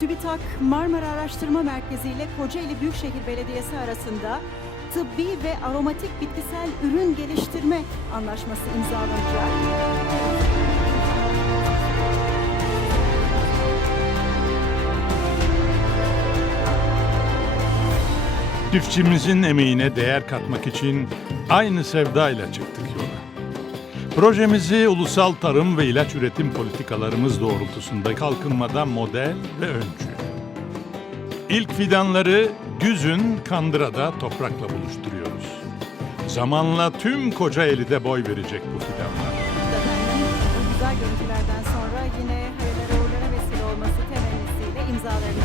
TÜBİTAK Marmara Araştırma Merkezi ile Kocaeli Büyükşehir Belediyesi arasında tıbbi ve aromatik bitkisel ürün geliştirme anlaşması imzalanacak. Çiftçimizin emeğine değer katmak için aynı sevdayla çıktık. Projemizi ulusal tarım ve ilaç üretim politikalarımız doğrultusunda kalkınmada model ve öncü. İlk fidanları Güzün, Kandıra'da toprakla buluşturuyoruz. Zamanla tüm Kocaeli'de boy verecek bu fidanlar. Bu güzel görüntülerden sonra yine hayırlara uğurlara vesile olması temennisiyle imzalarınızı alalım.